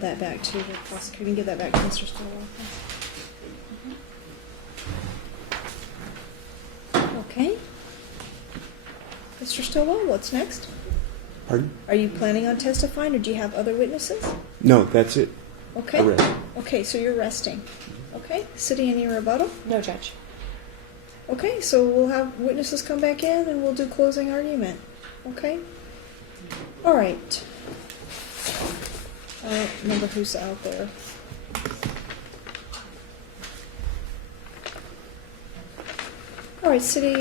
hand that back to the prosecutor. You can give that back to Mr. Stillwell. Okay. Mr. Stillwell, what's next? Pardon? Are you planning on testifying, or do you have other witnesses? No, that's it. Okay. Arrest. Okay, so you're resting. Okay. City, any rebuttal? No, Judge. Okay, so we'll have witnesses come back in and we'll do closing argument. Okay? All right. I don't remember who's out there. All right, City,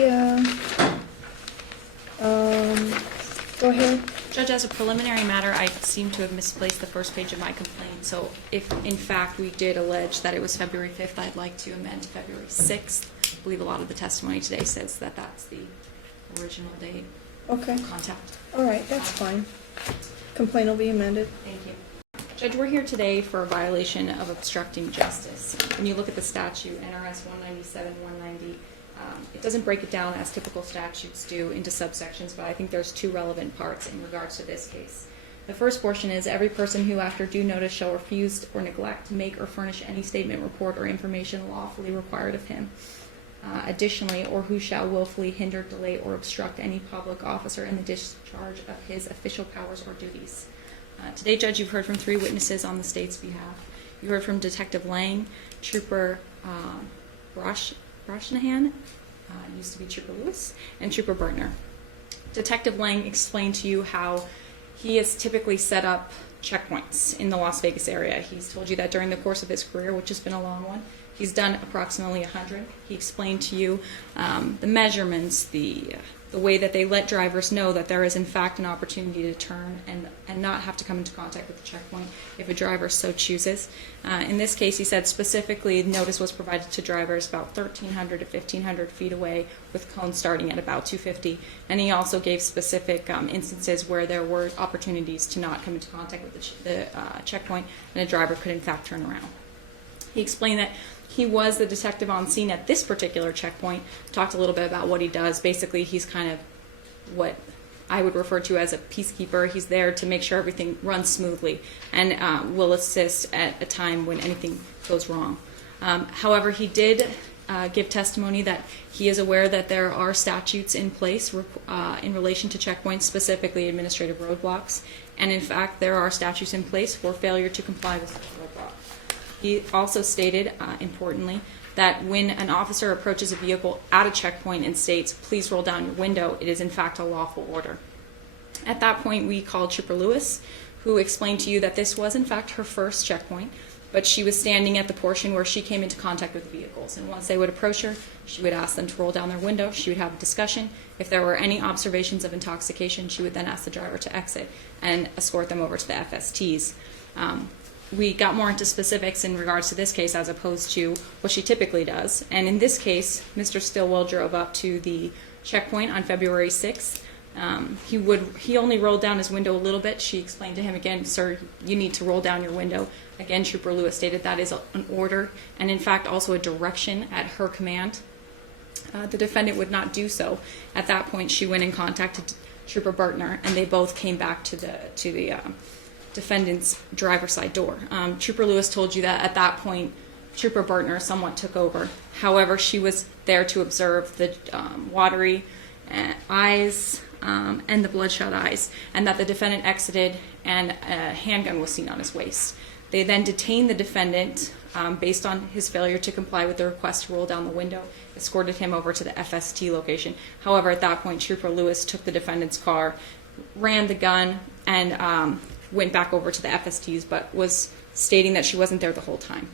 go ahead. Judge, as a preliminary matter, I seem to have misplaced the first page of my complaint. So if, in fact, we did allege that it was February 5th, I'd like to amend to February 6th. I believe a lot of the testimony today says that that's the original date Okay. of contact. All right, that's fine. Complaint will be amended. Thank you. Judge, we're here today for a violation of obstructing justice. When you look at the statute, NRS 197-190, it doesn't break it down as typical statutes do into subsections, but I think there's two relevant parts in regards to this case. The first portion is every person who after due notice shall refuse or neglect to make or furnish any statement, report, or information lawfully required of him. Additionally, or who shall willfully hinder, delay, or obstruct any public officer in the discharge of his official powers or duties. Today, Judge, you've heard from three witnesses on the state's behalf. You heard from Detective Lang, Trooper Brashnahan, used to be Trooper Lewis, and Trooper Bertner. Detective Lang explained to you how he has typically set up checkpoints in the Las Vegas area. He's told you that during the course of his career, which has been a long one, he's done approximately 100. He explained to you the measurements, the way that they let drivers know that there is in fact an opportunity to turn and not have to come into contact with the checkpoint if a driver so chooses. In this case, he said specifically notice was provided to drivers about 1,300 to 1,500 feet away with cones starting at about 250. And he also gave specific instances where there were opportunities to not come into contact with the checkpoint and a driver could in fact turn around. He explained that he was the detective on scene at this particular checkpoint, talked a little bit about what he does. Basically, he's kind of what I would refer to as a peacekeeper. He's there to make sure everything runs smoothly and will assist at a time when anything goes wrong. However, he did give testimony that he is aware that there are statutes in place in relation to checkpoints, specifically administrative roadblocks, and in fact, there are statutes in place for failure to comply with such a roadblock. He also stated, importantly, that when an officer approaches a vehicle at a checkpoint and states, please roll down your window, it is in fact a lawful order. At that point, we called Trooper Lewis, who explained to you that this was in fact her first checkpoint, but she was standing at the portion where she came into contact with the vehicles. And once they would approach her, she would ask them to roll down their window. She would have a discussion. If there were any observations of intoxication, she would then ask the driver to exit and escort them over to the FSTs. We got more into specifics in regards to this case as opposed to what she typically does. And in this case, Mr. Stillwell drove up to the checkpoint on February 6th. He only rolled down his window a little bit. She explained to him again, sir, you need to roll down your window. Again, Trooper Lewis stated that is an order and in fact also a direction at her command. The defendant would not do so. At that point, she went and contacted Trooper Bertner and they both came back to the defendant's driver's side door. Trooper Lewis told you that at that point, Trooper Bertner somewhat took over. However, she was there to observe the watery eyes and the bloodshot eyes, and that the defendant exited and a handgun was seen on his waist. They then detained the defendant based on his failure to comply with the request to roll down the window, escorted him over to the FST location. However, at that point, Trooper Lewis took the defendant's car, ran the gun, and went back over to the FSTs, but was stating that she wasn't there the whole time.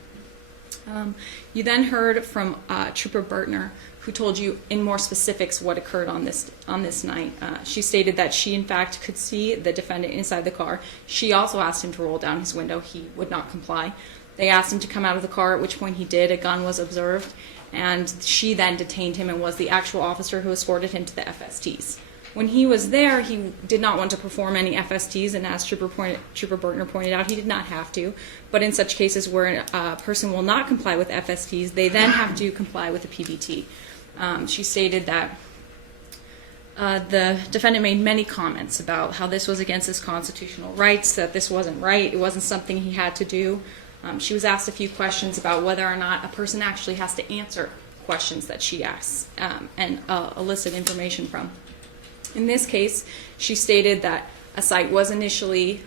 You then heard from Trooper Bertner, who told you in more specifics what occurred on this night. She stated that she, in fact, could see the defendant inside the car. She also asked him to roll down his window. He would not comply. They asked him to come out of the car, at which point he did. A gun was observed, and she then detained him and was the actual officer who escorted him to the FSTs. When he was there, he did not want to perform any FSTs, and as Trooper Bertner pointed out, he did not have to. But in such cases where a person will not comply with FSTs, they then have to comply with the PBT. She stated that The defendant made many comments about how this was against his constitutional rights, that this wasn't right, it wasn't something he had to do. She was asked a few questions about whether or not a person actually has to answer questions that she asks and elicit information from. In this case, she stated that a cite was initially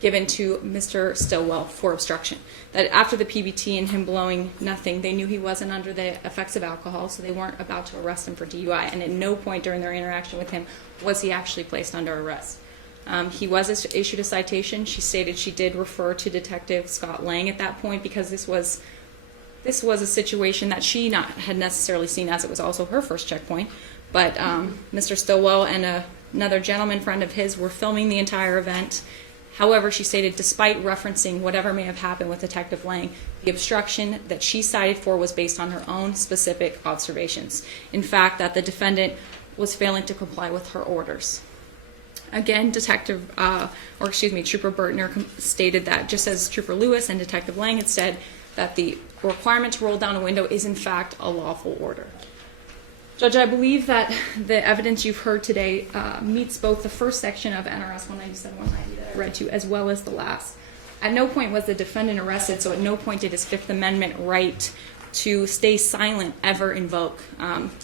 given to Mr. Stillwell for obstruction. That after the PBT and him blowing nothing, they knew he wasn't under the effects of alcohol, so they weren't about to arrest him for DUI, and at no point during their interaction with him was he actually placed under arrest. He was issued a citation. She stated she did refer to Detective Scott Lang at that point because this was a situation that she had necessarily seen, as it was also her first checkpoint. But Mr. Stillwell and another gentleman friend of his were filming the entire event. However, she stated despite referencing whatever may have happened with Detective Lang, the obstruction that she cited for was based on her own specific observations. In fact, that the defendant was failing to comply with her orders. Again, Trooper Bertner stated that just as Trooper Lewis and Detective Lang had said, that the requirement to roll down a window is in fact a lawful order. Judge, I believe that the evidence you've heard today meets both the first section of NRS 197-190 that I read to, as well as the last. At no point was the defendant arrested, so at no point did his Fifth Amendment right to stay silent ever invoke.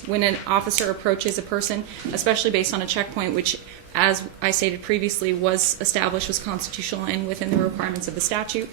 When an officer approaches a person, especially based on a checkpoint, which, as I stated previously, was established, was constitutional and within the requirements of the statute,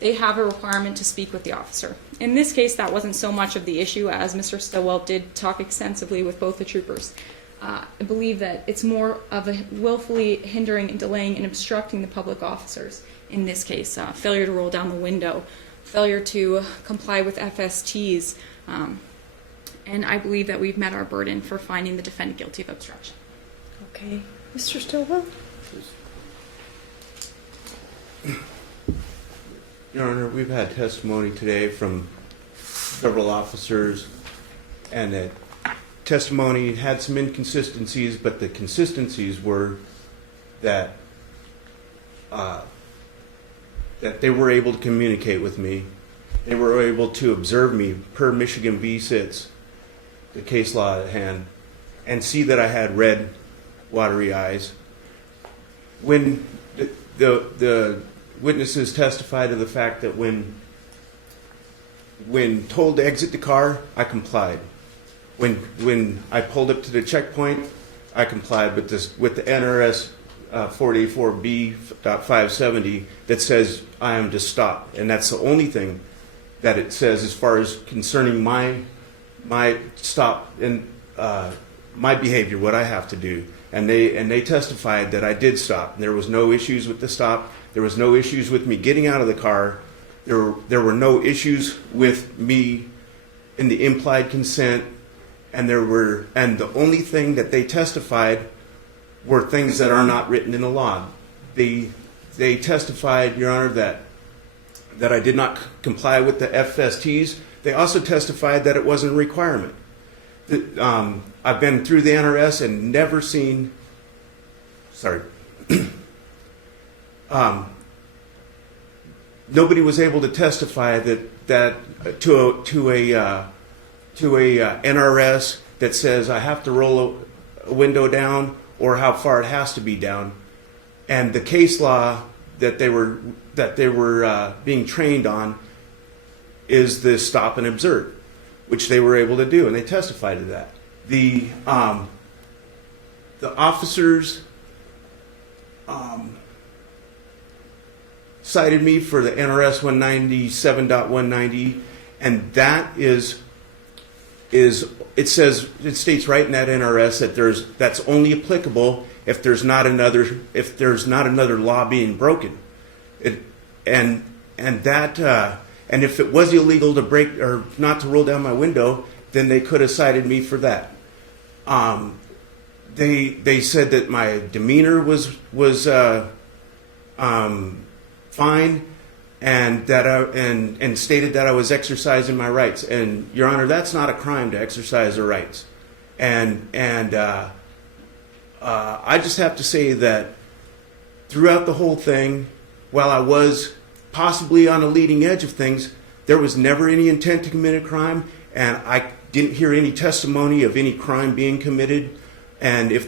they have a requirement to speak with the officer. In this case, that wasn't so much of the issue, as Mr. Stillwell did talk extensively with both the troopers. I believe that it's more of a willfully hindering and delaying and obstructing the public officers in this case. Failure to roll down the window, failure to comply with FSTs, and I believe that we've met our burden for finding the defendant guilty of obstruction. Okay. Mr. Stillwell? Your Honor, we've had testimony today from several officers, and that testimony had some inconsistencies, but the consistencies were that that they were able to communicate with me. They were able to observe me per Michigan v. Sitz, the case law at hand, and see that I had red, watery eyes. When the witnesses testified to the fact that when told to exit the car, I complied. When I pulled up to the checkpoint, I complied with the NRS 484B.570 that says I am to stop, and that's the only thing that it says as far as concerning my stop and my behavior, what I have to do. And they testified that I did stop. There was no issues with the stop. There was no issues with me getting out of the car. There were no issues with me in the implied consent, and the only thing that they testified were things that are not written in the law. They testified, Your Honor, that I did not comply with the FSTs. They also testified that it wasn't a requirement. I've been through the NRS and never seen. Nobody was able to testify that to a NRS that says I have to roll a window down or how far it has to be down, and the case law that they were being trained on is the stop and observe, which they were able to do, and they testified to that. The officers cited me for the NRS 197.190, and that it states right in that NRS that that's only applicable if there's not another law being broken. And if it was illegal to break or not to roll down my window, then they could have cited me for that. They said that my demeanor was fine, and that and stated that I was exercising my rights. And Your Honor, that's not a crime to exercise your rights. And I just have to say that throughout the whole thing, while I was possibly on the leading edge of things, there was never any intent to commit a crime, and I didn't hear any testimony of any crime being committed. And if